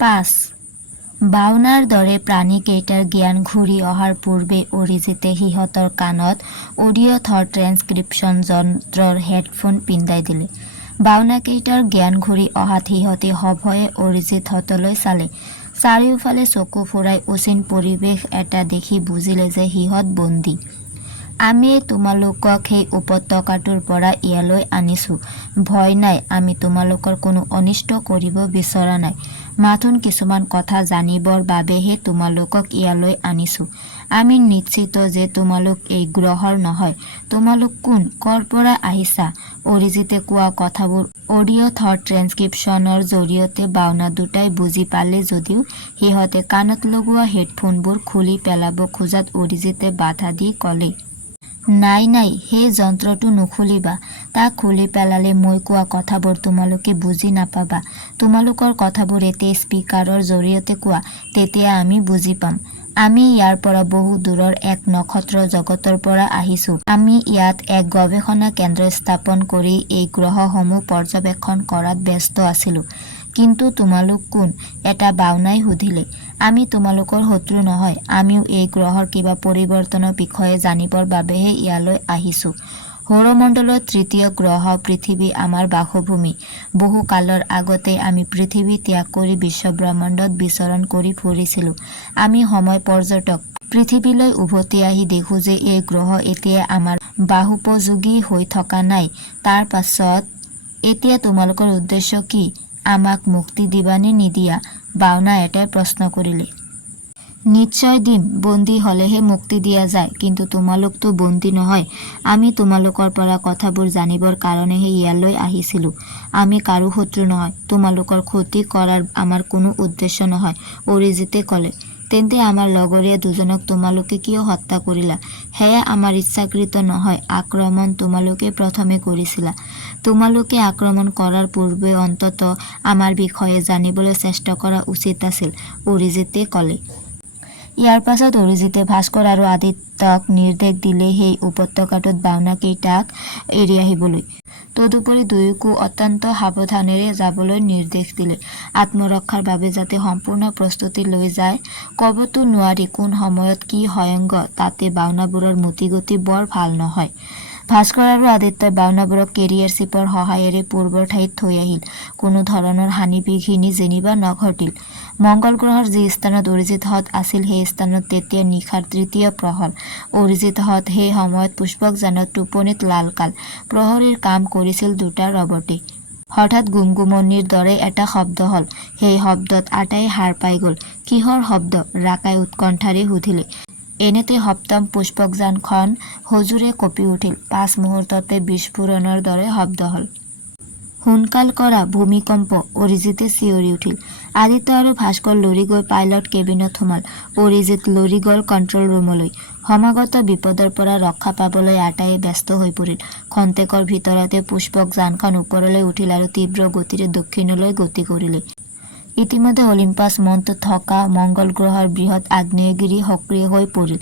5. বাওনাৰ দৰে প্ৰাণীকেইটাৰ জ্ঞান ঘূৰি অহাৰ পূৰ্বে অৰিজিতে সিহঁতৰ কাণত অডিঅ' থট ট্ৰেন্সক্ৰিপশ্যন যন্ত্ৰৰ হেডফোন পিন্ধাই দিলে। বাওনাকেইটাৰ জ্ঞান ঘূৰি অহাত সিহঁতে সভয়ে অৰিজিতহঁতলৈ চালে। চাৰিওফালে চকু ফুৰাই অচিন পৰিৱেশ এটা দেখি বুজিলে যে সিহঁত বন্দী। আমি তোমালোকক সেই উপত্যকাটোৰ পৰা ইয়ালৈ আনিছোঁ। ভয় নাই, আমি তোমালোকৰ কোনো অনিষ্ট কৰিব বিচৰা নাই। মাথোন কিছুমান কথা জানিবৰ বাবেহে তোমালোকক ইয়ালৈ আনিছোঁ। আমি নিশ্চিত যে তোমালোক এই গ্ৰহৰ নহয়। তোমালোক কোন, ক'ৰ পৰা আহিছা? অৰিজিতে কোৱা কথাবোৰ অডিঅ' থট ট্ৰেন্সক্ৰিপশ্যনৰ জৰিয়তে বাওনা দুটাই বুজি পালে যদিও সিহঁতে কাণত লগোৱা হেডফোনবোৰ খুলি পেলাব খোজাত অৰিজিতে বাধা দি ক'লে, নাই নাই, সেই যন্ত্ৰটো নুখুলিবা। তাক খুলি পেলালে মই কোৱা কথাবোৰ তোমালোকে বুজি নাপাবা। তোমালোকৰ কথাবোৰ এতিয়া স্পীকাৰৰ জৰিয়তে কোৱা, তেতিয়া আমি বুজি পাম। আমি ইয়াৰ পৰা বহু দূৰৰ এক নক্ষত্ৰ জগতৰ পৰা আহিছোঁ। আমি ইয়াত এক গৱেষণা কেন্দ্ৰ স্থাপন কৰি এই গ্ৰহসমূহ পৰ্যবেক্ষণ কৰাত ব্যস্ত আছিলোঁ। কিন্তু তোমালোক কোন? এটা বাওনাই সুধিলে। আমি তোমালোকৰ শত্ৰু নহয়। আমিও এই গ্ৰহৰ কিবা পৰিৱৰ্তনৰ বিষয়ে জানিবৰ বাবেহে ইয়ালৈ আহিছোঁ। সৌৰমণ্ডলৰ তৃতীয় গ্ৰহ পৃথিৱী আমাৰ বাসভূমি। বহু কালৰ আগতে আমি পৃথিৱী ত্যাগ কৰি বিশ্বব্ৰহ্মাণ্ডত বিচৰণ কৰি ফুৰিছিলোঁ। আমি সময় পৰ্যটক। পৃথিৱীলৈ উভতি আহি দেখোঁ যে এই গ্ৰহ এতিয়া আমাৰ বাসোপযোগী হৈ থকা নাই। তাৰ পাছত এতিয়া তোমালোকৰ উদ্দেশ্য কি? আমাক মুক্তি দিবা নে নিদিয়া? বাওনা এটাই প্ৰশ্ন কৰিলে। নিশ্চয় দিম। বন্দী হ'লেহে মুক্তি দিয়া যায়, কিন্তু তোমালোকতো বন্দী নহয়। আমি তোমালোকৰ পৰা কথাবোৰ জানিবৰ কাৰণেহে ইয়ালৈ আহিছিলোঁ। আমি কাৰো শত্ৰু নহয়। তোমালোকৰ ক্ষতি কৰাৰ আমাৰ কোনো উদ্দেশ্য নহয়, অৰিজিতে ক'লে। তেন্তে আমাৰ লগৰীয়া দুজনক তোমালোকে কিয় হত্যা কৰিলা? সেয়া আমাৰ ইচ্ছাকৃত নহয়। আক্ৰমণ তোমালোকে প্ৰথমে কৰিছিলা। তোমালোকে আক্ৰমণ কৰাৰ পূৰ্বে অন্ততঃ আমাৰ বিষয়ে জানিবলৈ চেষ্টা কৰা উচিত আছিল, অৰিজিতে ক'লে। ইয়াৰ পাছত অৰিজিতে ভাস্কৰ আৰু আদিত্যক নিৰ্দেশ দিলে সেই উপত্যকাটোত বাওনাকেইটাক এৰি আহিবলৈ। তদুপৰি দুয়োকো অত্যন্ত সাৱধানেৰে যাবলৈ নিৰ্দেশ দিলে। আত্মৰক্ষাৰ বাবে যাতে সম্পূৰ্ণ প্ৰস্তুতি লৈ যায়। ক'বতো নোৱাৰি কোন সময়ত কি হয়ংগ, তাতে বাওনাবোৰৰ মতিগতি বৰ ভাল নহয়। ভাস্কৰ আৰু আদিত্যই বাওনাবোৰক কেৰিয়াৰ চিপৰ সহায়েৰে পূৰ্বৰ ঠাইত থৈ আহিল। কোনো ধৰণৰ হানি বিঘিনি যেনিবা নঘটিল। মংগল গ্ৰহৰ যি স্থানত অৰিজিতহঁত আছিল সেই স্থানত তেতিয়া নিশাৰ তৃতীয় প্ৰহৰ। অৰিজিতহঁত সেই সময়ত পুষ্পকযানত টোপনিত লালকাল। প্ৰহৰীৰ কাম কৰিছিল দুটা ৰবটে। হঠাৎ গুমগুমনিৰ দৰে এটা শব্দ হ'ল। সেই শব্দত আটাইয়ে সাৰ পাই গ'ল। কিহৰ শব্দ? ৰাকাই উৎকণ্ঠাৰে সুধিলে। এনেতে সপ্তম পুষ্পকযানখন সজোৰে কঁপি উঠিল। পাছ মুহূৰ্ততে বিস্ফোৰণৰ দৰে শব্দ হ'ল। সোনকাল কৰা, ভূমিকম্প, অৰিজিতে চিঞৰি উঠিল। আদিত্য আৰু ভাস্কৰ লৰি গৈ পাইলট কেবিনত সোমাল। অৰিজিত লৰি গ'ল কণ্ট্ৰল ৰুমলৈ। সমাগত বিপদৰ পৰা ৰক্ষা পাবলৈ আটাইয়ে ব্যস্ত হৈ পৰিল। খন্তেকৰ ভিতৰতে পুষ্পকযানখন ওপৰলৈ উঠিল আৰু তীব্ৰ গতিৰে দক্ষিণলৈ গতি কৰিলে। ইতিমধ্যে অলিম্পাছ মনটোত থকা মংগল গ্ৰহৰ বৃহৎ আগ্নেয়গিৰি সক্ৰিয় হৈ পৰিল।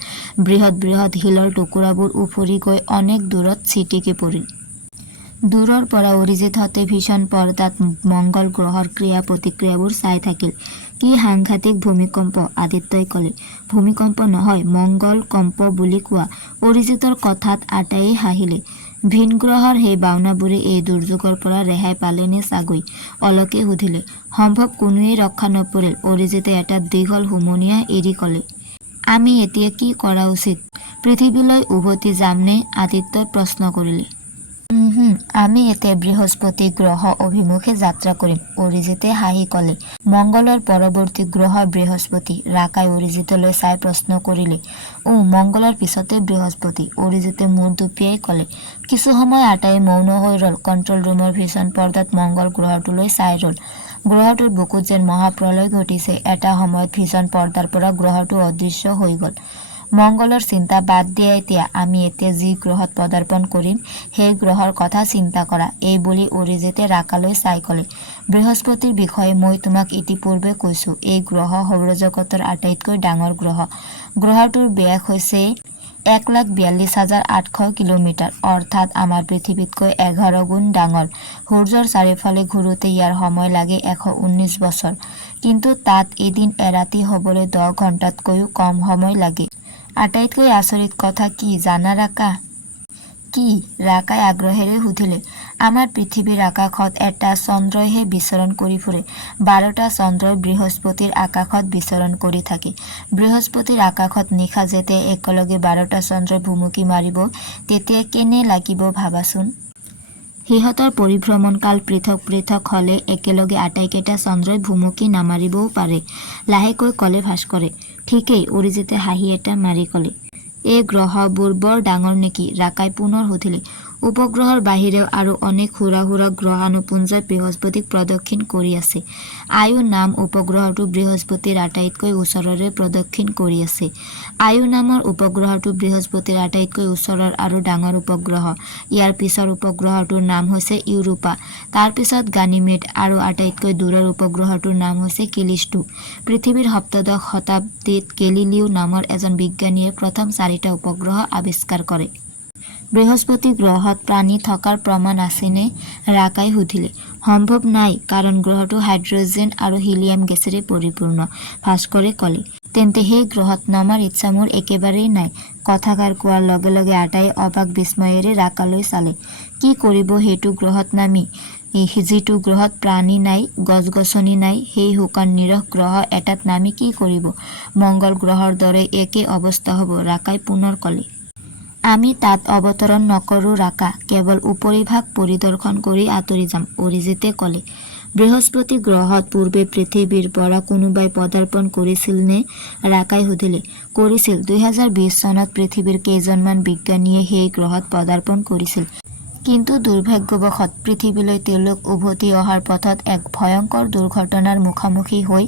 বৃহৎ বৃহৎ শিলৰ টুকুৰাবোৰ উফৰি গৈ অনেক দূৰত ছিটিকি পৰিল। দূৰৰ পৰা অৰিজিতহঁতে ভীষণ পৰ্দাত মংগল গ্ৰহৰ ক্ৰিয়া প্ৰতিক্ৰিয়াবোৰ চাই থাকিল। কি সাংঘাতিক ভূমিকম্প, আদিত্যই ক'লে। ভূমিকম্প নহয়, মংগল কম্প বুলি কোৱা। অৰিজিতৰ কথাত আটাইয়ে হাঁহিলে। ভিনগ্ৰহৰ সেই বাওনাবোৰে এই দুৰ্যোগৰ পৰা ৰেহাই পালে নে চাগৈ? অলকে সুধিলে। সম্ভৱ কোনোৱেই ৰক্ষা নপৰিল, অৰিজিতে এটা দীঘল হুমুনিয়াহ এৰি ক'লে। আমি এতিয়া কি কৰা উচিত? পৃথিৱীলৈ উভতি যাম নে? আদিত্যই প্ৰশ্ন কৰিলে। আমি এতিয়া বৃহস্পতি গ্ৰহ অভিমুখে যাত্ৰা কৰিম, অৰিজিতে হাঁহি ক'লে। মংগলৰ পৰৱৰ্তী গ্ৰহ বৃহস্পতি? ৰাকাই অৰিজিতলৈ চাই প্ৰশ্ন কৰিলে। মংগলৰ পিছতে বৃহস্পতি, অৰিজিতে মূৰ দুপিয়াই ক'লে। কিছু সময় আটাইয়ে মৌন হৈ ৰ'ল। কণ্ট্ৰল ৰুমৰ ভীষণ পৰ্দাত মংগল গ্ৰহটোলৈ চাই ৰ'ল। গ্ৰহটোৰ বুকুত যেন মহাপ্ৰলয় ঘটিছে। এটা সময়ত ভীষণ পৰ্দাৰ পৰা গ্ৰহটো অদৃশ্য হৈ গ'ল। মংগলৰ চিন্তা বাদ দিয়া এতিয়া। আমি এতিয়া যি গ্ৰহত পদাৰ্পণ কৰিম সেই গ্ৰহৰ কথা চিন্তা কৰা, এই বুলি অৰিজিতে ৰাকালৈ চাই ক'লে। বৃহস্পতিৰ বিষয়ে মই তোমাক ইতিপূৰ্বে কৈছোঁ। এই গ্ৰহ সৌৰজগতৰ আটাইতকৈ ডাঙৰ গ্ৰহ। গ্ৰহটোৰ ব্যাস হৈছে 1,42,800 কিলোমিটাৰ, অৰ্থাৎ আমাৰ পৃথিৱীতকৈ 11 গুণ ডাঙৰ। সূৰ্যৰ চাৰিওফালে ঘূৰোতে ইয়াৰ সময় লাগে 119 বছৰ। কিন্তু তাত এদিন এৰাতি হ'বলৈ 10 ঘণ্টাতকৈও কম সময় লাগে। আটাইতকৈ আচৰিত কথা কি জানা ৰাকা? কি? ৰাকাই আগ্ৰহেৰে সুধিলে। আমাৰ পৃথিৱীৰ আকাশত এটা চন্দ্ৰইহে বিচৰণ কৰি ফুৰে। 12টা চন্দ্ৰই বৃহস্পতিৰ আকাশত বিচৰণ কৰি থাকে। বৃহস্পতিৰ আকাশত নিশা যেতিয়া একেলগে 12টা চন্দ্ৰই ভুমুকি মাৰিব তেতিয়া কেনে লাগিব ভাবাচোন। সিহঁতৰ পৰিভ্ৰমণকাল পৃথক পৃথক হ'লে একেলগে আটাইকেইটা চন্দ্ৰই ভুমুকি নামাৰিবও পাৰে, লাহেকৈ ক'লে ভাস্কৰে। ঠিকেই, অৰিজিতে হাঁহি এটা মাৰি ক'লে। এই গ্ৰহবোৰ বৰ ডাঙৰ নেকি? ৰাকাই পুনৰ সুধিলে। উপগ্ৰহৰ বাহিৰেও আৰু অনেক সুৰা সুৰা গ্ৰহাণুপুঞ্জই বৃহস্পতিক প্ৰদক্ষিণ কৰি আছে। আয়ু নাম উপগ্ৰহটো বৃহস্পতিৰ আটাইতকৈ ওচৰৰে প্ৰদক্ষিণ কৰি আছে। আয়ু নামৰ উপগ্ৰহটো বৃহস্পতিৰ আটাইতকৈ ওচৰৰ আৰু ডাঙৰ উপগ্ৰহ। ইয়াৰ পিছৰ উপগ্ৰহটোৰ নাম হৈছে ইউৰোপা, তাৰ পিছত গানিমেড আৰু আটাইতকৈ দূৰৰ উপগ্ৰহটোৰ নাম হৈছে কেলিষ্টো। পৃথিৱীৰ সপ্তদশ শতাব্দীত গেলিলিও নামৰ এজন বিজ্ঞানীয়ে প্ৰথম 4টা উপগ্ৰহ আৱিষ্কাৰ কৰে। বৃহস্পতি গ্ৰহত প্ৰাণী থকাৰ প্ৰমাণ আছেনে? ৰাকাই সুধিলে। সম্ভৱ নাই, কাৰণ গ্ৰহটো হাইড্ৰজেন আৰু হিলিয়াম গেছেৰে পৰিপূৰ্ণ, ভাস্কৰে ক'লে। তেন্তে সেই গ্ৰহত নমাৰ ইচ্ছা মোৰ একেবাৰেই নাই। কথাষাৰ কোৱাৰ লগে লগে আটাই অবাক বিস্ময়েৰে ৰাকালৈ চালে। কি কৰিব সেইটো গ্ৰহত নামি? যিটো গ্ৰহত প্ৰাণী নাই, গছ-গছনি নাই, সেই শুকান নিৰহ গ্ৰহ এটাত নামি কি কৰিব? মংগল গ্ৰহৰ দৰে একে অৱস্থা হ'ব, ৰাকাই পুনৰ ক'লে। আমি তাত অৱতৰণ নকৰোঁ ৰাকা, কেৱল উপৰিভাগ পৰিদৰ্শন কৰি আঁতৰি যাম, অৰিজিতে ক'লে। বৃহস্পতি গ্ৰহত পূৰ্বে পৃথিৱীৰ পৰা কোনোবাই পদাৰ্পণ কৰিছিল নে? ৰাকাই সুধিলে। কৰিছিল। 2020 চনত পৃথিৱীৰ কেইজনমান বিজ্ঞানীয়ে সেই গ্ৰহত পদাৰ্পণ কৰিছিল। কিন্তু দুৰ্ভাগ্যবশত পৃথিৱীলৈ তেওঁলোক উভতি অহাৰ পথত এক ভয়ংকৰ দুৰ্ঘটনাৰ মুখামুখি হৈ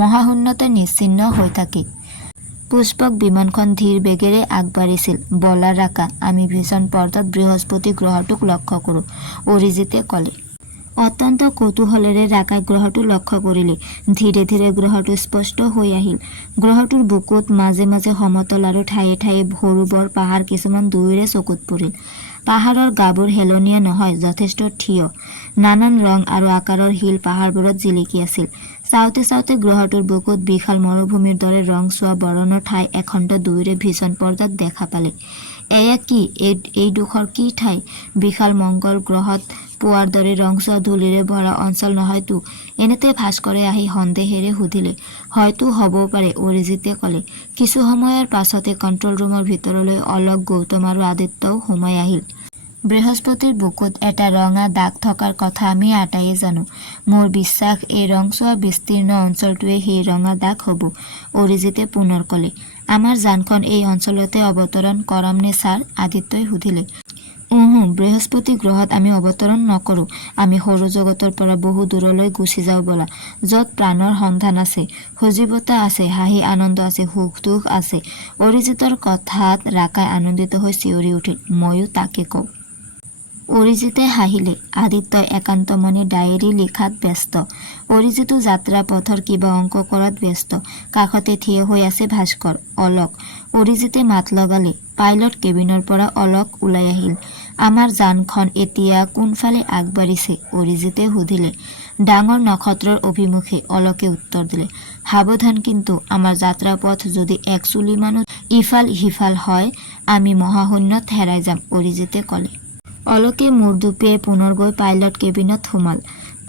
মহাশূন্যতে নিশ্চিহ্ন হৈ থাকে। পুষ্পক বিমানখন ধীৰ বেগেৰে আগবাঢ়িছিল। বলা ৰাকা, আমি ভিছন পৰ্দাত বৃহস্পতি গ্ৰহটোক লক্ষ্য কৰোঁ, অৰিজিতে ক'লে। অত্যন্ত কৌতূহলেৰে ৰাকাই গ্ৰহটো লক্ষ্য কৰিলে। ধীৰে ধীৰে গ্ৰহটো স্পষ্ট হৈ আহিল। গ্ৰহটোৰ বুকুত মাজে মাজে সমতল আৰু ঠায়ে ঠায়ে সৰু বৰ পাহাৰ কিছুমান দুয়োৰে চকুত পৰিল। পাহাৰৰ গাবোৰ হেলনীয়া নহয়, যথেষ্ট থিয়। নানান ৰং আৰু আকাৰৰ শিল পাহাৰবোৰত জিলিকি আছিল। চাওঁতে চাওঁতে গ্ৰহটোৰ বুকুত বিশাল মৰুভূমিৰ দৰে ৰংচোৱা বৰণৰ ঠাই এখণ্ড দুয়োৰে ভিছন পৰ্দাত দেখা পালে। এয়া কি? এইডোখৰ কি ঠাই? বিশাল মংগল গ্ৰহত পোৱাৰ দৰে ৰংচোৱা ধূলিৰে ভৰা অঞ্চল নহয়তো? এনেতে ভাস্কৰে আহি সন্দেহেৰে সুধিলে। হয়তো হ'বও পাৰে, অৰিজিতে ক'লে। কিছু সময়ৰ পাছতে কণ্ট্ৰল ৰুমৰ ভিতৰলৈ অলক, গৌতম আৰু আদিত্যও সোমাই আহিল। বৃহস্পতিৰ বুকুত এটা ৰঙা দাগ থকাৰ কথা আমি আটাইয়ে জানো। মোৰ বিশ্বাস এই ৰংচোৱা বিস্তীৰ্ণ অঞ্চলটোৱে সেই ৰঙা দাগ হ'ব, অৰিজিতে পুনৰ ক'লে। আমাৰ যানখন এই অঞ্চলতে অৱতৰণ কৰামনে ছাৰ? আদিত্যই সুধিলে। বৃহস্পতি গ্ৰহত আমি অৱতৰণ নকৰোঁ। আমি সৌৰজগতৰ পৰা বহু দূৰলৈ গুচি যাওঁ ব'লা, য'ত প্ৰাণৰ সন্ধান আছে, সজীৱতা আছে, হাঁহি আনন্দ আছে, সুখ দুখ আছে। অৰিজিতৰ কথাত ৰাকাই আনন্দিত হৈ চিঞৰি উঠিল। ময়ো তাকে কওঁ। অৰিজিতে হাঁহিলে। আদিত্যই একান্ত মনে ডায়েৰী লিখাত ব্যস্ত। অৰিজিতো যাত্ৰা পথৰ কিবা অংক কৰাত ব্যস্ত। কাষতে থিয় হৈ আছে ভাস্কৰ, অলক। অৰিজিতে মাত লগালে। পাইলট কেবিনৰ পৰা অলক ওলাই আহিল। আমাৰ যানখন এতিয়া কোনফালে আগবাঢ়িছে? অৰিজিতে সুধিলে। ডাঙৰ নক্ষত্ৰৰ অভিমুখে, অলকে উত্তৰ দিলে। সাৱধান কিন্তু, আমাৰ যাত্ৰা পথ যদি এক চুলিমানো ইফাল সিফাল হয় আমি মহাশূন্যত হেৰাই যাম, অৰিজিতে ক'লে। অলকে মূৰ দুপিয়াই পুনৰ গৈ পাইলট কেবিনত সোমাল।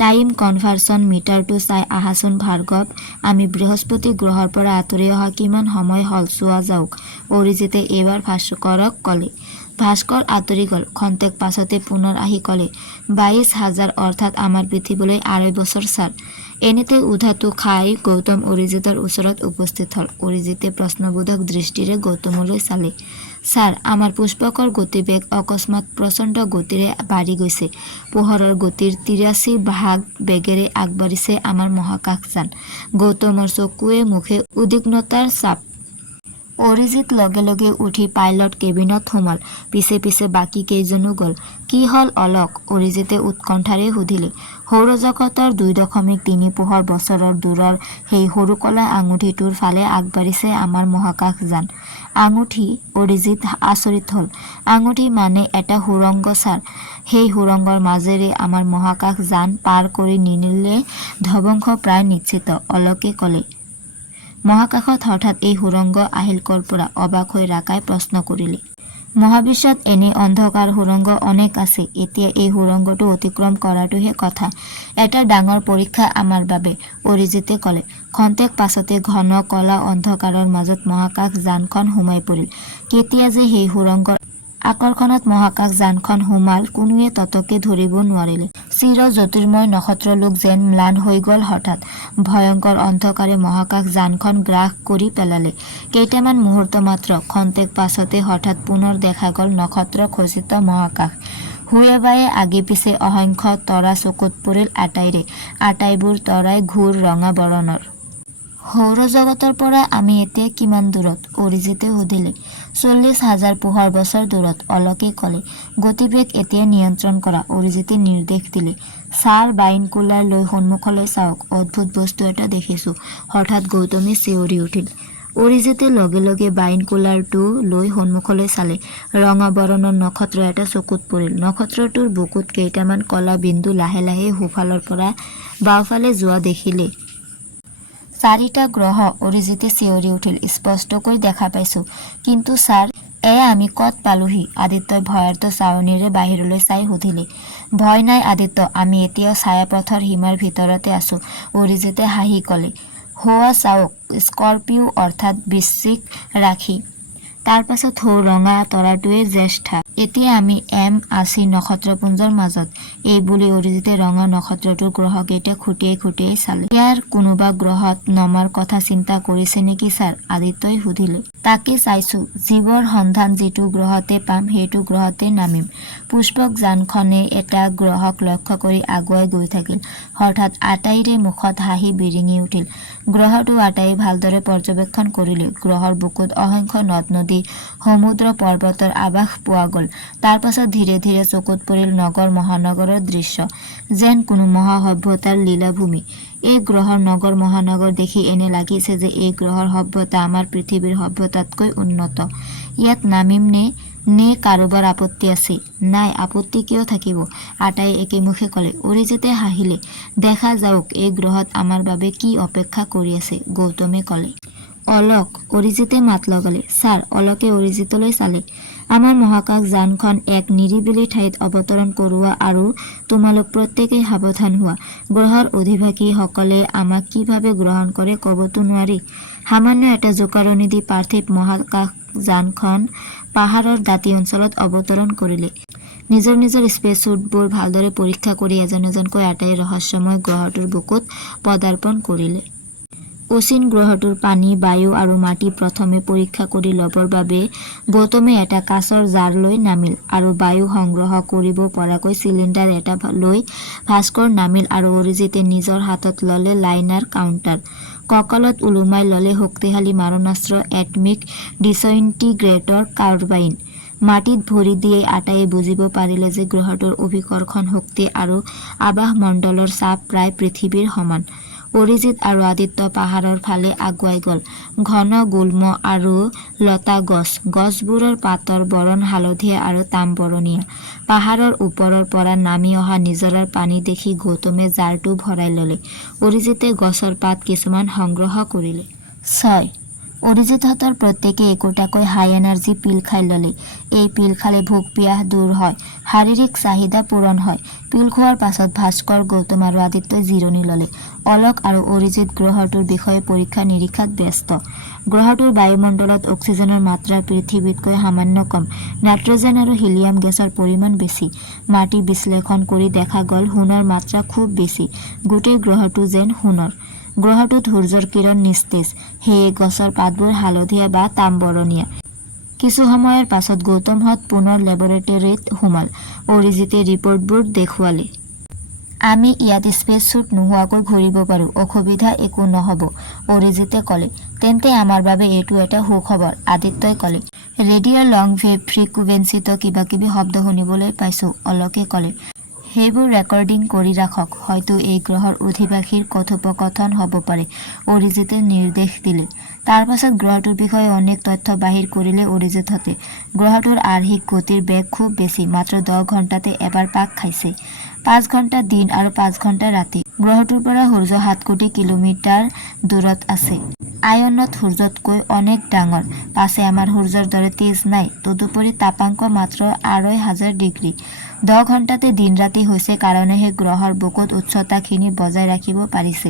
টাইম কনভাৰ্চন মিটাৰটো চাই আহাচোন ভাৰ্গৱ, আমি বৃহস্পতি গ্ৰহৰ পৰা আঁতৰি অহা কিমান সময় হ'ল চোৱা যাওক, অৰিজিতে এইবাৰ ভাস্কৰক ক'লে। ভাস্কৰ আঁতৰি গ'ল। খন্তেক পাছতে পুনৰ আহি ক'লে, 22,000 অৰ্থাৎ আমাৰ পৃথিৱীলৈ 2.5 বছৰ ছাৰ। এনেতে উধাটো খাই গৌতম অৰিজিতৰ ওচৰত উপস্থিত হ'ল। অৰিজিতে প্ৰশ্নবোধক দৃষ্টিৰে গৌতমলৈ চালে। ছাৰ, আমাৰ পুষ্পকৰ গতিবেগ অকস্মাৎ প্ৰচণ্ড গতিৰে বাঢ়ি গৈছে। পোহৰৰ গতিৰ 83 ভাগ বেগেৰে আগবাঢ়িছে আমাৰ মহাকাশযান। গৌতমৰ চকুৱে মুখে উদ্বিগ্নতাৰ ছাপ। অৰিজিত লগে লগে উঠি পাইলট কেবিনত সোমাল। পিছে পিছে বাকী কেইজনো গ'ল। কি হ'ল অলক? অৰিজিতে উৎকণ্ঠাৰে সুধিলে। সৌৰজগতৰ 2.3 পোহৰ বছৰৰ দূৰৰ সেই সৰু কলা আঙুঠিটোৰ ফালে আগবাঢ়িছে আমাৰ মহাকাশযান। আঙুঠি অৰিজিত আচৰিত হ'ল। আঙুঠি মানে এটা সুৰংগ ছাৰ। সেই সুৰংগৰ মাজেৰে আমাৰ মহাকাশযান পাৰ কৰি নিনিলে ধ্বংস প্ৰায় নিশ্চিত, অলোকে ক'লে। মহাকাশত হঠাৎ এই সুৰংগ আহিল ক'ৰ পৰা? অবাক হৈ ৰাকাই প্ৰশ্ন কৰিলে। মহাবিশ্বত এনে অন্ধকাৰ সুৰংগ অনেক আছে। এতিয়া এই সুৰংগটো অতিক্ৰম কৰাটোহে কথা। এটা ডাঙৰ পৰীক্ষা আমাৰ বাবে, অৰিজিতে ক'লে। খন্তেক পাছতে ঘন কলা অন্ধকাৰৰ মাজত মহাকাশযানখন সোমাই পৰিল। কেতিয়া যে সেই সুৰংগৰ আকৰ্ষণত মহাকাশযানখন সোমাল কোনোৱে ততকে ধৰিব নোৱাৰিলে। চিৰ জ্যোতিৰ্ময় নক্ষত্ৰলোক যেন ম্লান হৈ গ'ল হঠাৎ। ভয়ংকৰ অন্ধকাৰে মহাকাশযানখন গ্ৰাস কৰি পেলালে। কেইটামান মুহূৰ্ত মাত্ৰ, খন্তেক পাছতে হঠাৎ পুনৰ দেখা গ'ল নক্ষত্ৰ খচিত মহাকাশ। হুৱে বায়ে আগে পিছে অসংখ্য তৰা চকুত পৰিল আটাইৰে। আটাইবোৰ তৰাই ঘোৰ ৰঙা বৰণৰ। সৌৰজগতৰ পৰা আমি এতিয়া কিমান দূৰত? অৰিজিতে সুধিলে। 40,000 পোহৰ বছৰ দূৰত, অলোকে ক'লে। গতিবেগ এতিয়া নিয়ন্ত্ৰণ কৰা, অৰিজিতে নিৰ্দেশ দিলে। ছাৰ বাইনকুলাৰ লৈ সন্মুখলৈ চাওক, অদ্ভুত বস্তু এটা দেখিছো, হঠাৎ গৌতমে চিঞৰি উঠিল। অৰিজিতে লগে লগে বাইনকুলাৰটো লৈ সন্মুখলৈ চালে। ৰঙা বৰণৰ নক্ষত্ৰ এটা চকুত পৰিল। নক্ষত্ৰটোৰ বুকুত কেইটামান কলা বিন্দু লাহে লাহে সোঁফালৰ পৰা বাওঁফালে যোৱা দেখিলে। 4টা গ্ৰহ, অৰিজিতে চিঞৰি উঠিল। স্পষ্টকৈ দেখা পাইছো। কিন্তু ছাৰ, এয়া আমি ক'ত পালোহি? আদিত্যই ভয়াৰ্ত চাৱনিৰে বাহিৰলৈ চাই সুধিলে। ভয় নাই আদিত্য, আমি এতিয়াও ছায়াপথৰ সীমাৰ ভিতৰতে আছো, অৰিজিতে হাঁহি ক'লে। হোৱা চাওক, স্কৰপিও অৰ্থাৎ বৃশ্চিক ৰাশি। তাৰ পাছত সৌ ৰঙা তৰাটোৱে জ্যেষ্ঠা। এতিয়া আমি M80 নক্ষত্ৰপুঞ্জৰ মাজত। এই বুলি অৰিজিতে ৰঙা নক্ষত্ৰটোৰ গ্ৰহকেইটা খুটিয়াই খুটিয়াই চালে। ইয়াৰ কোনোবা গ্ৰহত নমাৰ কথা চিন্তা কৰিছে নেকি ছাৰ? আদিত্যই সুধিলে। তাকে চাইছো, জীৱৰ সন্ধান যিটো গ্ৰহতে পাম সেইটো গ্ৰহতে নামিম। পুষ্পক যানখনে এটা গ্ৰহক লক্ষ্য কৰি আগুৱাই গৈ থাকিল। হঠাৎ আটাইৰে মুখত হাঁহি বিৰিঙি উঠিল। গ্ৰহটো আটাইয়ে ভালদৰে পৰ্যবেক্ষণ কৰিলে। গ্ৰহৰ বুকুত অসংখ্য নদ নদী, সমুদ্ৰ পৰ্বতৰ আভাস পোৱা গ'ল। তাৰ পাছত ধীৰে ধীৰে চকুত পৰিল নগৰ মহানগৰৰ দৃশ্য, যেন কোনো মহাসভ্যতাৰ লীলাভূমি। এই গ্ৰহৰ নগৰ মহানগৰ দেখি এনে লাগিছে যে এই গ্ৰহৰ সভ্যতা আমাৰ পৃথিৱীৰ সভ্যতাতকৈ উন্নত। ইয়াত নামিম নে কাৰোবাৰ আপত্তি আছে? নাই, আপত্তি কিয় থাকিব? আটাই একেমুখে ক'লে। অৰিজিতে হাঁহিলে। দেখা যাওক এই গ্ৰহত আমাৰ বাবে কি অপেক্ষা কৰি আছে, গৌতমে ক'লে। অলোক, অৰিজিতে মাত লগালে। ছাৰ, অলোকে অৰিজিতলৈ চালে। আমাৰ মহাকাশযানখন এক নিৰিবিলি ঠাইত অৱতৰণ কৰোৱা আৰু তোমালোক প্ৰত্যেকেই সাৱধান হোৱা। গ্ৰহৰ অধিবাসীসকলে আমাক কিভাৱে গ্ৰহণ কৰে ক'বতো নোৱাৰি। সামান্য এটা জোকাৰণি দি পাৰ্থিৱ মহাকাশযানখন পাহাৰৰ দাঁতি অঞ্চলত অৱতৰণ কৰিলে। নিজৰ নিজৰ স্পেচছুটবোৰ ভালদৰে পৰীক্ষা কৰি এজন এজনকৈ আটাই ৰহস্যময় গ্ৰহটোৰ বুকুত পদাৰ্পণ কৰিলে। অচিন গ্ৰহটোৰ পানী, বায়ু আৰু মাটি প্ৰথমে পৰীক্ষা কৰি ল'বৰ বাবে গৌতমে এটা কাঁচৰ জাৰ লৈ নামিল আৰু বায়ু সংগ্ৰহ কৰিব পৰাকৈ চিলিণ্ডাৰ এটা লৈ ভাস্কৰ নামিল আৰু অৰিজিতে নিজৰ হাতত ল'লে লাইনাৰ কাউণ্টাৰ। কঁকালত ওলোমাই ল'লে শক্তিশালী মাৰণাস্ত্ৰ এটমিক ডিছইণ্টিগ্ৰেটৰ কাৰ্বাইন। মাটিত ভৰি দিয়েই আটাইয়ে বুজিব পাৰিলে যে গ্ৰহটোৰ অভিকৰ্ষণ শক্তি আৰু আৱাসমণ্ডলৰ চাপ প্ৰায় পৃথিৱীৰ সমান। অৰিজিত আৰু আদিত্য পাহাৰৰ ফালে আগুৱাই গ'ল। ঘন গুল্ম আৰু লতা গছ, গছবোৰৰ পাতৰ বৰণ হালধীয়া আৰু তামবৰণীয়া। পাহাৰৰ ওপৰৰ পৰা নামি অহা নিজৰাৰ পানী দেখি গৌতমে জাৰটো ভৰাই ল'লে। অৰিজিতে গছৰ পাত কিছুমান সংগ্ৰহ কৰিলে। 6. অৰিজিতহঁতৰ প্ৰত্যেকে একোটাকৈ হাই এনাৰ্জি পিল খাই ল'লে। এই পিল খালে ভোক পিয়াহ দূৰ হয়, শাৰীৰিক চাহিদা পূৰণ হয়। পিল খোৱাৰ পাছত ভাস্কৰ, গৌতম আৰু আদিত্যই জিৰণি ল'লে। অলোক আৰু অৰিজিত গ্ৰহটোৰ বিষয়ে পৰীক্ষা নিৰীক্ষাত ব্যস্ত। গ্ৰহটোৰ বায়ুমণ্ডলত অক্সিজেনৰ মাত্ৰা পৃথিৱীতকৈ সামান্য কম, নাইট্ৰজেন আৰু হিলিয়াম গেছৰ পৰিমাণ বেছি। মাটি বিশ্লেষণ কৰি দেখা গ'ল সোণৰ মাত্ৰা খুব বেছি। গোটেই গ্ৰহটো যেন সোণৰ। গ্ৰহটোত সূৰ্যৰ কিৰণ নিস্তেজ, সেয়ে গছৰ পাতবোৰ হালধীয়া বা তামবৰণীয়া। কিছু সময়ৰ পাছত গৌতমহঁত পুনৰ লেবৰেটৰীত সোমাল। অৰিজিতে ৰিপৰ্টবোৰ দেখুৱালে। আমি ইয়াত স্পেচছুট নোহোৱাকৈ ঘূৰিব পাৰোঁ, অসুবিধা একো নহ'ব, অৰিজিতে ক'লে। তেন্তে আমাৰ বাবে এইটো এটা সুখবৰ, আদিত্যই ক'লে। ৰেডিঅ' লং ৱেভ ফ্ৰিকুৱেন্সিতো কিবা কিবি শব্দ শুনিবলৈ পাইছো, অলোকে ক'লে। সেইবোৰ ৰেকৰ্ডিং কৰি ৰাখক, হয়তো এই গ্ৰহৰ অধিবাসীৰ কথোপকথন হ'ব পাৰে, অৰিজিতে নিৰ্দেশ দিলে। তাৰ পাছত গ্ৰহটোৰ বিষয়ে অনেক তথ্য বাহিৰ কৰিলে অৰিজিতহঁতে। গ্ৰহটোৰ আৰ্হিক গতিৰ বেগ খুব বেছি, মাত্ৰ 10 ঘণ্টাতে এবাৰ পাক খাইছে। 5 ঘণ্টা দিন আৰু 5 ঘণ্টা ৰাতি। গ্ৰহটোৰ পৰা সূৰ্য 7 কোটি কিলোমিটাৰ দূৰত আছে। আয়নত সূৰ্যতকৈ অনেক ডাঙৰ। পাছে আমাৰ সূৰ্যৰ দৰে তেজ নাই। তদুপৰি তাপাংক মাত্ৰ 2500 ডিগ্ৰী। 10 ঘণ্টাতে দিন ৰাতি হৈছে কাৰণেহে গ্ৰহৰ বুকুত উচ্চতাখিনি বজাই ৰাখিব পাৰিছে।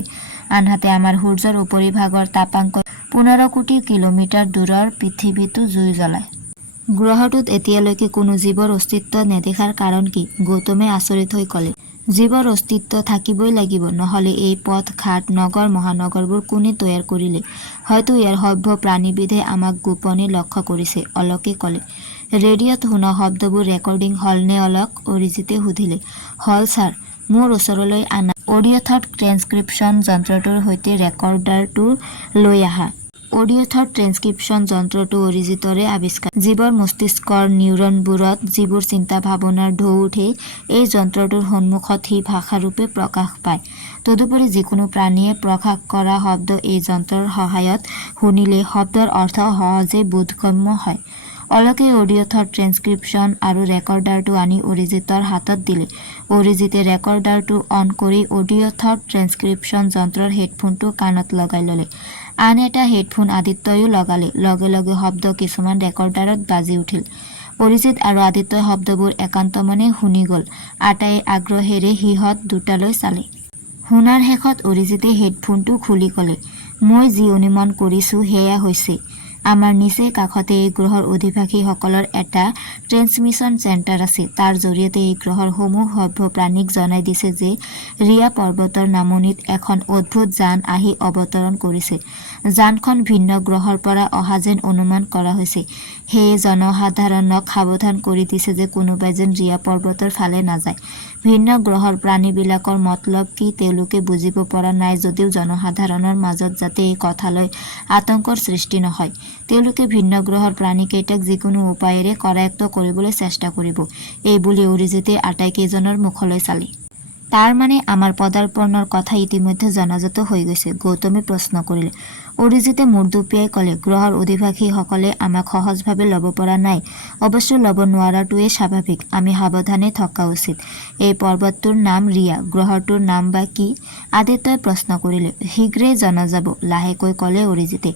আনহাতে আমাৰ সূৰ্যৰ উপৰিভাগৰ তাপাংক 15 কোটি কিলোমিটাৰ দূৰৰ পৃথিৱীতো জুই জ্বলায়। গ্ৰহটোত এতিয়ালৈকে কোনো জীৱৰ অস্তিত্ব নেদেখাৰ কাৰণ কি? গৌতমে আচৰিত হৈ ক'লে। জীৱৰ অস্তিত্ব থাকিবই লাগিব, নহ'লে এই পথ ঘাট নগৰ মহানগৰবোৰ কোনে তৈয়াৰ কৰিলে? হয়তো ইয়াৰ সভ্য প্ৰাণীবিধে আমাক গোপনে লক্ষ্য কৰিছে, অলোকে ক'লে। ৰেডিঅ'ত শুনা শব্দবোৰ ৰেকৰ্ডিং হ'লনে অলোক? অৰিজিতে সুধিলে। হ'ল ছাৰ। মোৰ ওচৰলৈ আনা অডিঅ'থৰ্ড ট্ৰেন্সক্ৰিপশ্যন যন্ত্ৰটোৰ সৈতে ৰেকৰ্ডাৰটো লৈ আহা। অডিঅ'থৰ্ড ট্ৰেন্সক্ৰিপশ্যন যন্ত্ৰটো অৰিজিতৰে আৱিষ্কাৰ। জীৱৰ মস্তিষ্কৰ নিউৰনবোৰত যিবোৰ চিন্তা ভাৱনাৰ ঢৌ উঠে, এই যন্ত্ৰটোৰ সন্মুখত সি ভাষাৰূপে প্ৰকাশ পায়। তদুপৰি যিকোনো প্ৰাণীয়ে প্ৰকাশ কৰা শব্দ এই যন্ত্ৰৰ সহায়ত শুনিলে শব্দৰ অৰ্থ সহজে বোধগম্য হয়। অলোকে অডিঅ'থৰ্ড ট্ৰেন্সক্ৰিপশ্যন আৰু ৰেকৰ্ডাৰটো আনি অৰিজিতৰ হাতত দিলে। অৰিজিতে ৰেকৰ্ডাৰটো অন কৰি অডিঅ'থৰ্ড ট্ৰেন্সক্ৰিপশ্যন যন্ত্ৰৰ হেডফোনটো কাণত লগাই ল'লে। আন এটা হেডফোন আদিত্যইও লগালে। লগে লগে শব্দ কিছুমান ৰেকৰ্ডাৰত বাজি উঠিল। অৰিজিত আৰু আদিত্যই শব্দবোৰ একান্তমনে শুনি গ'ল। আটাইয়ে আগ্ৰহেৰে সিহঁত দুটালৈ চালে। শুনাৰ শেষত অৰিজিতে হেডফোনটো খুলি ক'লে, মই যি অনুমান কৰিছোঁ সেয়া হৈছে। আমাৰ নিচেই কাষতে এই গ্ৰহৰ অধিবাসীসকলৰ এটা ট্ৰেন্সমিশ্যন চেণ্টাৰ আছে। তাৰ জৰিয়তে এই গ্ৰহৰ সমূহ সভ্য প্ৰাণীক জনাই দিছে যে ৰিয়া পৰ্বতৰ নামনিত এখন অদ্ভুত যান আহি অৱতৰণ কৰিছে। যানখন ভিন্ন গ্ৰহৰ পৰা অহা যেন অনুমান কৰা হৈছে। সেয়ে জনসাধাৰণক সাৱধান কৰি দিছে যে কোনোবাই যেন ৰিয়া পৰ্বতৰ ফালে নাযায়। ভিন্ন গ্ৰহৰ প্ৰাণীবিলাকৰ মতলব কি তেওঁলোকে বুজিব পৰা নাই যদিও জনসাধাৰণৰ মাজত যাতে এই কথালৈ আতংকৰ সৃষ্টি নহয়, তেওঁলোকে ভিন্ন গ্ৰহৰ প্ৰাণীকেইটাক যিকোনো উপায়েৰে কৰায়ত্ব কৰিবলৈ চেষ্টা কৰিব। এই বুলি অৰিজিতে আটাইকেইজনৰ মুখলৈ চালে। তাৰ মানে আমাৰ পদাৰ্পণৰ কথা ইতিমধ্যে জনাজাত হৈ গৈছে? গৌতমে প্ৰশ্ন কৰিলে। অৰিজিতে মূৰ দুপিয়াই ক'লে, গ্ৰহৰ অধিবাসীসকলে আমাক সহজভাৱে ল'ব পৰা নাই। অৱশ্যে ল'ব নোৱাৰাটোৱেই স্বাভাৱিক। আমি সাৱধানে থকা উচিত। এই পৰ্বতটোৰ নাম ৰিয়া। গ্ৰহটোৰ নাম বা কি? আদিত্যই প্ৰশ্ন কৰিলে। শীঘ্ৰেই জনা যাব, লাহেকৈ ক'লে অৰিজিতে।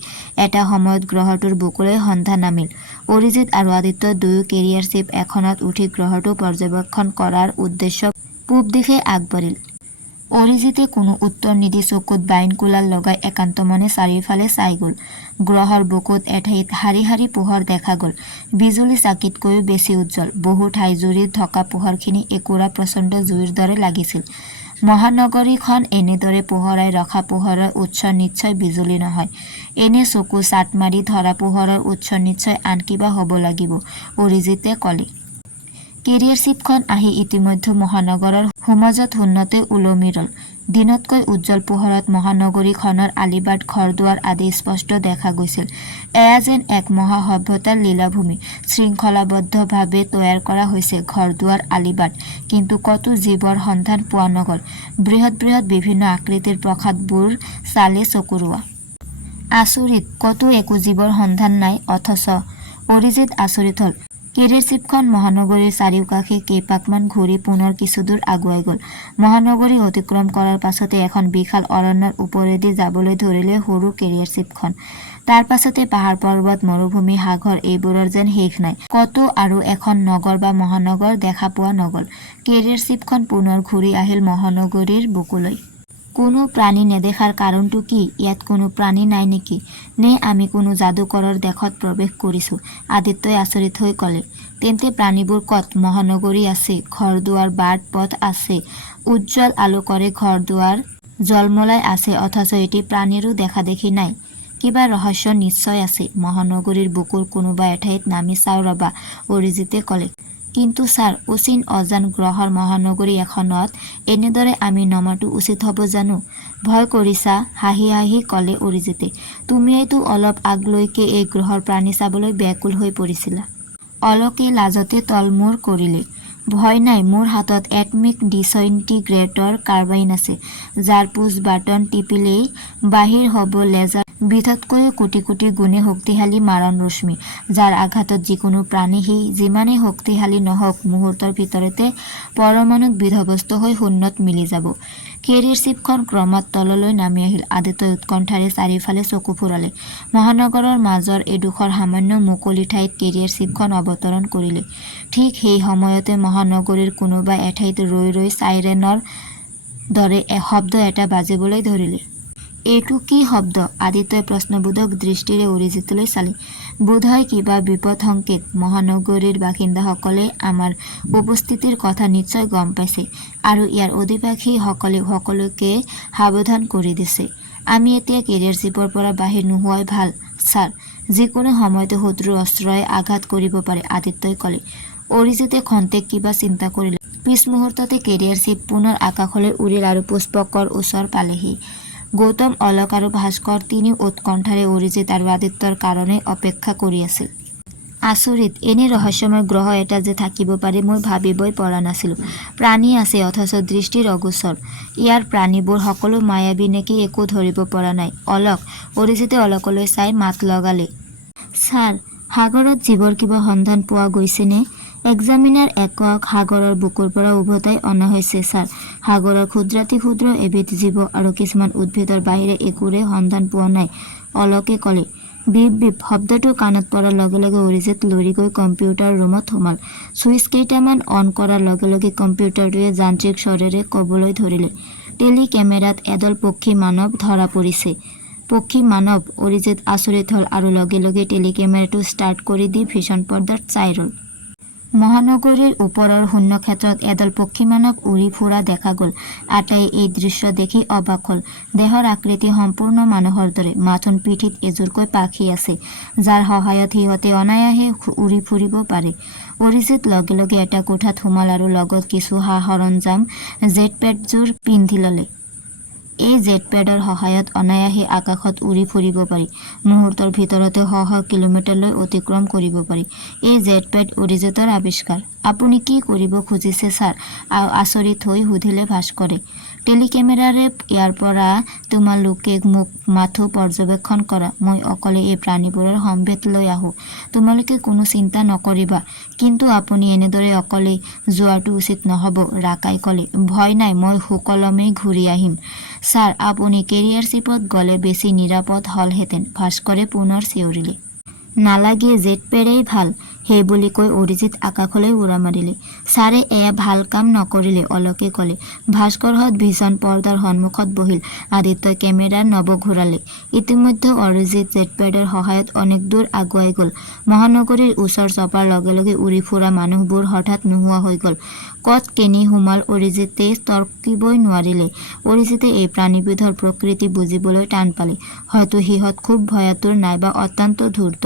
এটা সময়ত গ্ৰহটোৰ বুকুলৈ সন্ধ্যা নামিল। অৰিজিত আৰু আদিত্য দুয়ো কেৰিয়াৰ শ্বিপ এখনত উঠি গ্ৰহটো পৰ্যবেক্ষণ কৰাৰ উদ্দেশ্য পূব দিশে আগবাঢ়িল। অৰিজিতে কোনো উত্তৰ নিদি চকুত বাইনকুলাৰ লগাই একান্তমনে চাৰিওফালে চাই গ'ল। গ্ৰহৰ বুকুত এঠাইত শাৰী শাৰী পোহৰ দেখা গ'ল। বিজুলী চাকিতকৈও বেছি উজ্জ্বল। বহু ঠাইজুৰি থকা পোহৰখিনি একুৰা প্ৰচণ্ড জুইৰ দৰে লাগিছিল। মহানগৰীখন এনেদৰে পোহৰাই ৰখা পোহৰৰ উৎস নিশ্চয় বিজুলী নহয়। এনে চকু চাট মাৰি ধৰা পোহৰৰ উৎস নিশ্চয় আন কিবা হ'ব লাগিব, অৰিজিতে ক'লে। কেৰিয়াৰ শ্বিপখন আহি ইতিমধ্যে মহানগৰৰ সোমাজত শূন্যতে ওলমি ৰ'ল। দিনতকৈ উজ্জ্বল পোহৰত মহানগৰীখনৰ আলিবাট ঘৰদুৱাৰ আদি স্পষ্ট দেখা গৈছিল। এয়া যেন এক মহাসভ্যতাৰ লীলাভূমি। শৃংখলাবদ্ধভাৱে তৈয়াৰ কৰা হৈছে ঘৰদুৱাৰ আলিবাট, কিন্তু কতো জীৱৰ সন্ধান পোৱা নগ'ল। বৃহৎ বৃহৎ বিভিন্ন আকৃতিৰ প্ৰাসাদবোৰ চালে চকুৰোৱা। আচৰিত, কতো একো জীৱৰ সন্ধান নাই। অথচ অৰিজিত আচৰিত হ'ল। কেৰিয়াৰ শ্বিপখন মহানগৰীৰ চাৰিওকাষে কেইপাকমান ঘূৰি পুনৰ কিছুদূৰ আগুৱাই গ'ল। মহানগৰী অতিক্ৰম কৰাৰ পাছতে এখন বিশাল অৰণ্যৰ ওপৰেদি যাবলৈ ধৰিলে সৰু কেৰিয়াৰ শ্বিপখন। তাৰ পাছতে পাহাৰ পৰ্বত মৰুভূমি সাগৰ এইবোৰৰ যেন শেষ নাই। কতো আৰু এখন নগৰ বা মহানগৰ দেখা পোৱা নগ'ল। কেৰিয়াৰ শ্বিপখন পুনৰ ঘূৰি আহিল মহানগৰীৰ বুকুলৈ। কোনো প্ৰাণী নেদেখাৰ কাৰণটো কি? ইয়াত কোনো প্ৰাণী নাই নেকি? নে আমি কোনো যাদুকৰৰ দেশত প্ৰৱেশ কৰিছোঁ? আদিত্যই আচৰিত হৈ ক'লে। তেন্তে প্ৰাণীবোৰ ক'ত? মহানগৰী আছে, ঘৰদুৱাৰ বাট পথ আছে, উজ্জ্বল আলোকৰে ঘৰদুৱাৰ জলমলাই আছে, অথচ এটি প্ৰাণীৰো দেখাদেখি নাই। কিবা ৰহস্য নিশ্চয় আছে। মহানগৰীৰ বুকুৰ কোনোবা এঠাইত নামি চাওঁ ৰ'বা, অৰিজিতে ক'লে। কিন্তু ছাৰ, অচিন অজান গ্ৰহৰ মহানগৰী এখনত এনেদৰে আমি নমাটো উচিত হ'ব জানো? ভয় কৰিছা? হাঁহি হাঁহি ক'লে অৰিজিতে। তুমিয়েইতো অলপ আগলৈকে এই গ্ৰহৰ প্ৰাণী চাবলৈ ব্যাকুল হৈ পৰিছিলা। অলোকে লাজতে তলমূৰ কৰিলে। ভয় নাই, মোৰ হাতত এটমিক ডিছইণ্টিগ্ৰেটৰ কাৰ্বাইন আছে, যাৰ পুছ বাটন টিপিলেই বাহিৰ হ'ব লেজাৰ বিধতকৈও কোটি কোটি গুণে শক্তিশালী মাৰণ ৰশ্মি, যাৰ আঘাতত যিকোনো প্ৰাণী সি যিমানেই শক্তিশালী নহওক মুহূৰ্তৰ ভিতৰতে পৰমাণুক বিধবস্ত হৈ শূন্যত মিলি যাব। কেৰিয়াৰ চিপখন ক্ৰমাৎ তললৈ নামি আহিল। আদিত্যই উৎকণ্ঠাৰে চাৰিওফালে চকু ফুৰালে। মহানগৰৰ মাজৰ এডোখৰ সামান্য মুকলি ঠাইত কেৰিয়াৰ চিপখন অৱতৰণ কৰিলে। ঠিক সেই সময়তে মহানগৰীৰ কোনোবা এঠাইত ৰৈ ৰৈ চাইৰেনৰ দৰে শব্দ এটা বাজিবলৈ ধৰিলে। এইটো কি শব্দ? আদিত্যই প্ৰশ্নবোধক দৃষ্টিৰে অৰিজিতলৈ চালে। বোধহয় কিবা বিপদ সংকেত। মহানগৰীৰ বাসিন্দাসকলে আমাৰ উপস্থিতিৰ কথা নিশ্চয় গম পাইছে আৰু ইয়াৰ অধিবাসীসকলে সকলোকে সাৱধান কৰি দিছে। আমি এতিয়া কেৰিয়াৰ চিপৰ পৰা বাহিৰ নোহোৱাই ভাল, ছাৰ। যিকোনো সময়তে শত্ৰুৰ অস্ত্ৰই আঘাত কৰিব পাৰে, আদিত্যই ক'লে। অৰিজিতে খন্তেক কিবা চিন্তা কৰিলে। পিছ মুহূৰ্ততে কেৰিয়াৰ চিপ পুনৰ আকাশলৈ উৰিল আৰু পুষ্পকৰ ওচৰ পালেহি। গৌতম, অলক আৰু ভাস্কৰ তিনিও উৎকণ্ঠাৰে অৰিজিত আৰু আদিত্যৰ কাৰণে অপেক্ষা কৰি আছিল। আচৰিত, এনে ৰহস্যময় গ্ৰহ এটা যে থাকিব পাৰে মই ভাবিবই পৰা নাছিলোঁ। প্ৰাণী আছে অথচ দৃষ্টিৰ অগোচৰ। ইয়াৰ প্ৰাণীবোৰ সকলো মায়াবী নেকি একো ধৰিব পৰা নাই। অলক, অৰিজিতে অলকলৈ চাই মাত লগালে। ছাৰ, সাগৰত জীৱৰ কিবা সন্ধান পোৱা গৈছেনে? এক্সামিনাৰ একক সাগৰৰ বুকুৰ পৰা উভতাই অনা হৈছে, ছাৰ। সাগৰৰ ক্ষুদ্ৰাতি ক্ষুদ্ৰ এবিধ জীৱ আৰু কিছুমান উদ্ভিদৰ বাহিৰে একোৰে সন্ধান পোৱা নাই, অলকে ক'লে। বিপ বিপ শব্দটো কাণত পৰাৰ লগে লগে অৰিজিত লৰি গৈ কম্পিউটাৰ ৰুমত সোমাল। ছুইচ কেইটামান অন কৰাৰ লগে লগে কম্পিউটাৰটোৱে যান্ত্ৰিক স্বৰেৰে ক'বলৈ ধৰিলে। টেলি কেমেৰাত এদল পক্ষী মানৱ ধৰা পৰিছে। পক্ষী মানৱ? অৰিজিত আচৰিত হ'ল আৰু লগে লগে টেলি কেমেৰাটো ষ্টাৰ্ট কৰি দি ভিছন পৰ্দাত চাই ৰ'ল। মহানগৰীৰ ওপৰৰ শূন্যক্ষেত্ৰত এদল পক্ষী মানৱ উৰি ফুৰা দেখা গ'ল। আটাইয়ে এই দৃশ্য দেখি অবাক হ'ল। দেহৰ আকৃতি সম্পূৰ্ণ মানুহৰ দৰে। মাথোন পিঠিত এযোৰকৈ পাখি আছে, যাৰ সহায়ত সিহঁতে অনায়াসে উৰি ফুৰিব পাৰে। অৰিজিত লগে লগে এটা কোঠাত সোমাল আৰু লগত কিছু সা-সৰঞ্জাম জেটপেডযোৰ পিন্ধি ল'লে। এই জেটপেডৰ সহায়ত অনায়াসে আকাশত উৰি ফুৰিব পাৰি। মুহূৰ্তৰ ভিতৰতে শ শ কিলোমিটাৰলৈ অতিক্ৰম কৰিব পাৰি। এই জেটপেড অৰিজিতৰ আৱিষ্কাৰ। আপুনি কি কৰিব খুজিছে, ছাৰ? আচৰিত হৈ সুধিলে ভাস্কৰে। টেলিকেমেৰাৰে ইয়াৰ পৰা তোমালোকে মোক মাথো পৰ্যবেক্ষণ কৰা। মই অকলে এই প্ৰাণীবোৰৰ সম্ভেদ লৈ আহোঁ। তোমালোকে কোনো চিন্তা নকৰিবা। কিন্তু আপুনি এনেদৰে অকলে যোৱাটো উচিত নহ'ব, ৰাকাই ক'লে। ভয় নাই, মই সুকলমে ঘূৰি আহিম। ছাৰ, আপুনি কেৰিয়াৰ চিপত গ'লে বেছি নিৰাপদ হ'লহেঁতেন, ভাস্কৰে পুনৰ চিঞৰিলে। নালাগে, জেটপেডেই ভাল, সেইবুলি কৈ অৰিজিত আকাশলৈ উৰা মাৰিলে। ছাৰে এয়া ভাল কাম নকৰিলে, অলকে ক'লে। ভাস্কৰহঁত ভিছন পৰ্দাৰ সন্মুখত বহিল। আদিত্যই কেমেৰাৰ নব ঘূৰালে। ইতিমধ্যে অৰিজিত জেটপেডৰ সহায়ত অনেক দূৰ আগুৱাই গ'ল। মহানগৰীৰ ওচৰ চপাৰ লগে লগে উৰি ফুৰা মানুহবোৰ হঠাৎ নোহোৱা হৈ গ'ল। ক'ত কেনি সোমাল অৰিজিতে তৰ্কিবই নোৱাৰিলে। অৰিজিতে এই প্ৰাণীবিধৰ প্ৰকৃতি বুজিবলৈ টান পালে। হয়তো সিহঁত খুব ভয়াতুৰ নাইবা অত্যন্ত ধূৰ্ত।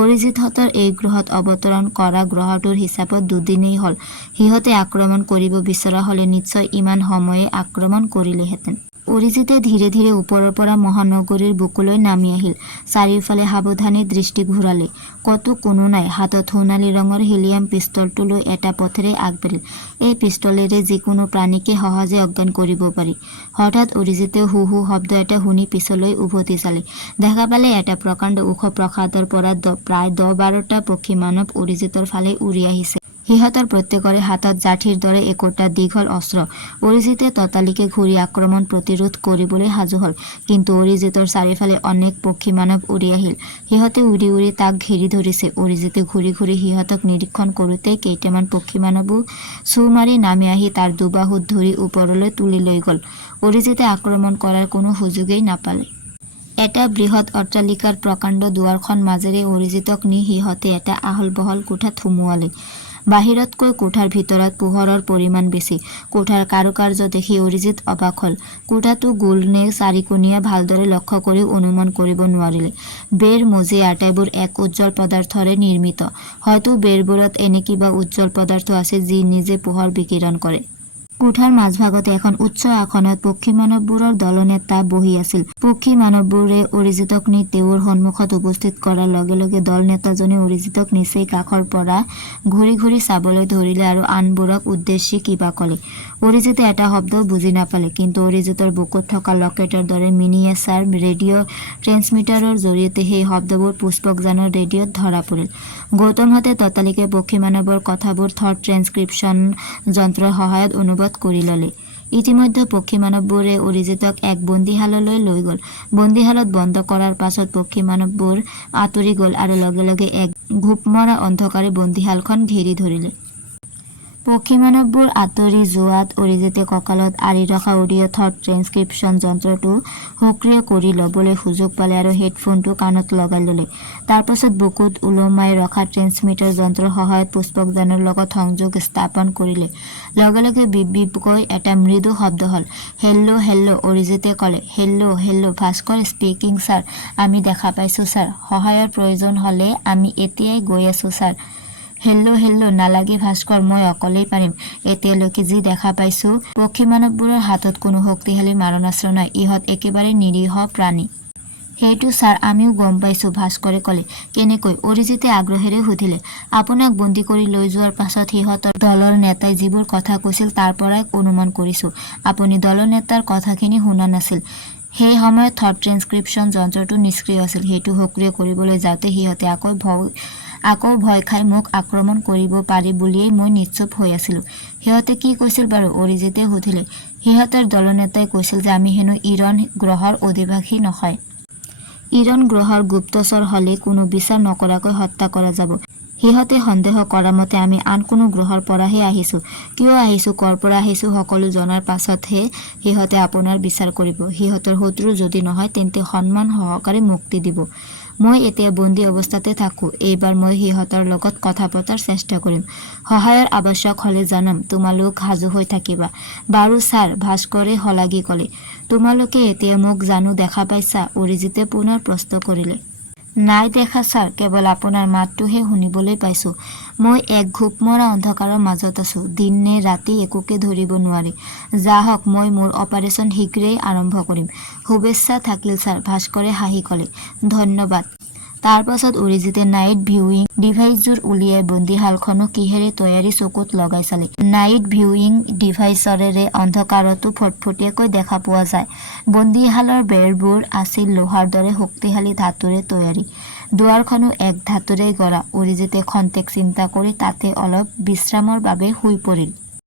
অৰিজিতহঁতৰ এই গ্ৰহত অৱতৰণ কৰা গ্ৰহটোৰ হিচাপত 2 দিনেই হ'ল। সিহঁতে আক্ৰমণ কৰিব বিচৰা হ'লে নিশ্চয় ইমান সময়ে আক্ৰমণ কৰিলেহেঁতেন। অৰিজিতে ধীৰে ধীৰে ওপৰৰ পৰা মহানগৰীৰ বুকুলৈ নামি আহিল। চাৰিওফালে সাৱধানে দৃষ্টি ঘূৰালে। ক'তো কোনো নাই। হাতত সোণালী ৰঙৰ হিলিয়াম পিষ্টলটো লৈ এটা পথেৰে আগবাঢ়িল। এই পিষ্টলেৰে যিকোনো প্ৰাণীকে সহজে অজ্ঞান কৰিব পাৰি। হঠাৎ অৰিজিতে হু হু শব্দ এটা শুনি পিছলৈ উভতি চালে। দেখা পালে এটা প্ৰকাণ্ড ওখ প্ৰাসাদৰ পৰা প্ৰায় 10-12টা পক্ষী মানৱ অৰিজিতৰ ফালে উৰি আহিছে। সিহঁতৰ প্ৰত্যেকৰে হাতত যাঠিৰ দৰে একোটা দীঘল অস্ত্ৰ। অৰিজিতে ততালিকে ঘূৰি আক্ৰমণ প্ৰতিৰোধ কৰিবলৈ সাজু হ'ল। কিন্তু অৰিজিতৰ চাৰিওফালে অনেক পক্ষী মানৱ উৰি আহিল। সিহঁতে উৰি উৰি তাক ঘেৰি ধৰিছে। অৰিজিতে ঘূৰি ঘূৰি সিহঁতক নিৰীক্ষণ কৰোঁতেই কেইটামান পক্ষী মানৱো চু মাৰি নামি আহি তাৰ দুবাহুত ধৰি ওপৰলৈ তুলি লৈ গ'ল। অৰিজিতে আক্ৰমণ কৰাৰ কোনো সুযোগেই নাপালে। এটা বৃহৎ অট্টালিকাৰ প্ৰকাণ্ড দুৱাৰখন মাজেৰে অৰিজিতক নি সিহঁতে এটা আহল বহল কোঠাত সুমুৱালে। বাহিৰতকৈ কোঠাৰ ভিতৰত পোহৰৰ পৰিমাণ বেছি। কোঠাৰ কাৰুকাৰ্য দেখি অৰিজিত অবাক হ'ল। কোঠাটো গোল নে চাৰিকোণীয়া ভালদৰে লক্ষ্য কৰিও অনুমান কৰিব নোৱাৰিলে। বেৰ মজিয়া আটাইবোৰ এক উজ্জ্বল পদাৰ্থৰে নিৰ্মিত। হয়তো বেৰবোৰত এনে কিবা উজ্জ্বল পদাৰ্থ আছে যি নিজে পোহৰ বিকিৰণ কৰে। কোঠাৰ মাজভাগতে এখন উচ্চ আসনত পক্ষী মানৱবোৰৰ দলনেতা বহি আছিল। পক্ষী মানৱবোৰে অৰিজিতক নি তেওঁৰ সন্মুখত উপস্থিত কৰাৰ লগে লগে দল নেতাজনে অৰিজিতক নিচেই কাষৰ পৰা ঘূৰি ঘূৰি চাবলৈ ধৰিলে আৰু আনবোৰক উদ্দেশ্যি কিবা ক'লে। অৰিজিতে এটা শব্দও বুজি নাপালে, কিন্তু অৰিজিতৰ বুকুত থকা লকেটৰ দৰে মিনিয়েচাৰ ৰেডিঅ' ট্ৰেন্সমিটাৰৰ জৰিয়তে সেই শব্দবোৰ পুষ্পকজানৰ ৰেডিঅ'ত ধৰা পৰিল। গৌতমহঁতে ততালিকে পক্ষী মানৱৰ কথাবোৰ থট ট্ৰেন্সক্ৰিপশ্যন যন্ত্ৰৰ সহায়ত অনুবাদ কৰি ল'লে। ইতিমধ্যে পক্ষী মানৱবোৰে অৰিজিতক এক বন্দীশাললৈ লৈ গ'ল। বন্দীশালত বন্ধ কৰাৰ পাছত পক্ষী মানৱবোৰ আঁতৰি গ'ল আৰু লগে লগে এক ঘোপমৰা অন্ধকাৰে বন্দীশালখন ঘেৰি ধৰিলে। পক্ষী মানৱবোৰ আঁতৰি যোৱাত অৰিজিতে কঁকালত আঁৰি ৰখা অডিঅ' থট ট্ৰেন্সক্ৰিপশ্যন যন্ত্ৰটো সক্ৰিয় কৰি ল'বলৈ সুযোগ পালে আৰু হেডফোনটো কাণত লগাই ল'লে। তাৰ পাছত বুকুত ওলোমাই ৰখা ট্ৰেন্সমিটাৰ যন্ত্ৰৰ সহায়ত পুষ্পকজানৰ লগত সংযোগ স্থাপন কৰিলে। লগে লগে বিপ বিপকৈ এটা মৃদু শব্দ হ'ল। হেল্ল' হেল্ল', অৰিজিতে ক'লে। Hello' hello', Bhaskar speaking sir. আমি দেখা পাইছোঁ ছাৰ। সহায়ৰ প্ৰয়োজন হ'লে আমি এতিয়াই গৈ আছোঁ ছাৰ। হেল্ল' হেল্ল', নালাগে ভাস্কৰ, মই অকলেই পাৰিম। এতিয়ালৈকে যি দেখা পাইছোঁ, পক্ষী মানৱবোৰৰ হাতত কোনো শক্তিশালী মাৰণাস্ত্ৰ নাই। ইহঁত একেবাৰে নিৰীহ প্ৰাণী। সেইটো ছাৰ আমিও গম পাইছোঁ, ভাস্কৰে ক'লে। কেনেকৈ? অৰিজিতে আগ্ৰহেৰে সুধিলে। আপোনাক বন্দী কৰি লৈ যোৱাৰ পাছত সিহঁতৰ দলৰ নেতাই যিবোৰ কথা কৈছিল তাৰ পৰাই অনুমান কৰিছোঁ। আপুনি দলৰ নেতাৰ কথাখিনি শুনা নাছিল। সেই সময়ত থট ট্ৰেন্সক্ৰিপশ্যন যন্ত্ৰটো নিষ্ক্ৰিয় আছিল। সেইটো সক্ৰিয় কৰিবলৈ যাওঁতে সিহঁতে আকৌ ভয় খাই মোক আক্ৰমণ কৰিব পাৰি বুলিয়েই মই নিশ্চুপ হৈ আছিলোঁ। সিহঁতে কি কৈছিল বাৰু? অৰিজিতে সুধিলে। সিহঁতৰ দলনেতাই কৈছিল যে আমি হেনো ইৰণ গ্ৰহৰ অধিবাসী নহয়। ইৰণ গ্ৰহৰ গুপ্তচৰ হ'লে কোনো বিচাৰ নকৰাকৈ হত্যা কৰা যাব। সিহঁতে সন্দেহ কৰা মতে আমি আন কোনো গ্ৰহৰ পৰাহে আহিছোঁ। কিয় আহিছোঁ, ক'ৰ পৰা আহিছোঁ সকলো জনাৰ পাছতহে সিহঁতে আপোনাৰ বিচাৰ কৰিব। সিহঁতৰ শত্ৰু যদি নহয় তেন্তে সন্মান সহকাৰে মুক্তি দিব। মই এতিয়া বন্দী অৱস্থাতে থাকোঁ। এইবাৰ মই সিহঁতৰ লগত কথা পতাৰ চেষ্টা কৰিম। সহায়ৰ আৱশ্যক হ'লে জনাম। তোমালোক সাজু হৈ থাকিবা। বাৰু ছাৰ, ভাস্কৰে শলাগি ক'লে। তোমালোকে এতিয়া মোক জানো দেখা পাইছা? অৰিজিতে পুনৰ প্ৰশ্ন কৰিলে। নাই দেখা ছাৰ, কেৱল আপোনাৰ মাতটোহে শুনিবলৈ পাইছোঁ। মই এক ঘোপমৰা অন্ধকাৰৰ মাজত আছোঁ। দিন নে ৰাতি একোকে ধৰিব নোৱাৰি। যাহওক, মই মোৰ অপাৰেশ্যন শীঘ্ৰেই আৰম্ভ কৰিম। শুভেচ্ছা থাকিল ছাৰ, ভাস্কৰে হাঁহি ক'লে। ধন্যবাদ। তাৰ পাছত অৰিজিতে নাইট ভিউইং ডিভাইচযোৰ উলিয়াই বন্দীশালখনো কিহেৰে তৈয়াৰী চকুত লগাই চালে। নাইট ভিউইং ডিভাইচৰেৰে অন্ধকাৰতো ফটফটীয়াকৈ দেখা পোৱা যায়। বন্দীশালৰ বেৰবোৰ আছিল লোহাৰ দৰে শক্তিশালী ধাতুৰে তৈয়াৰী। দুৱাৰখনো এক ধাতুৰেই গঢ়া। অৰিজিতে খন্তেক চিন্তা কৰি তাতে অলপ বিশ্ৰামৰ বাবে শুই পৰিল।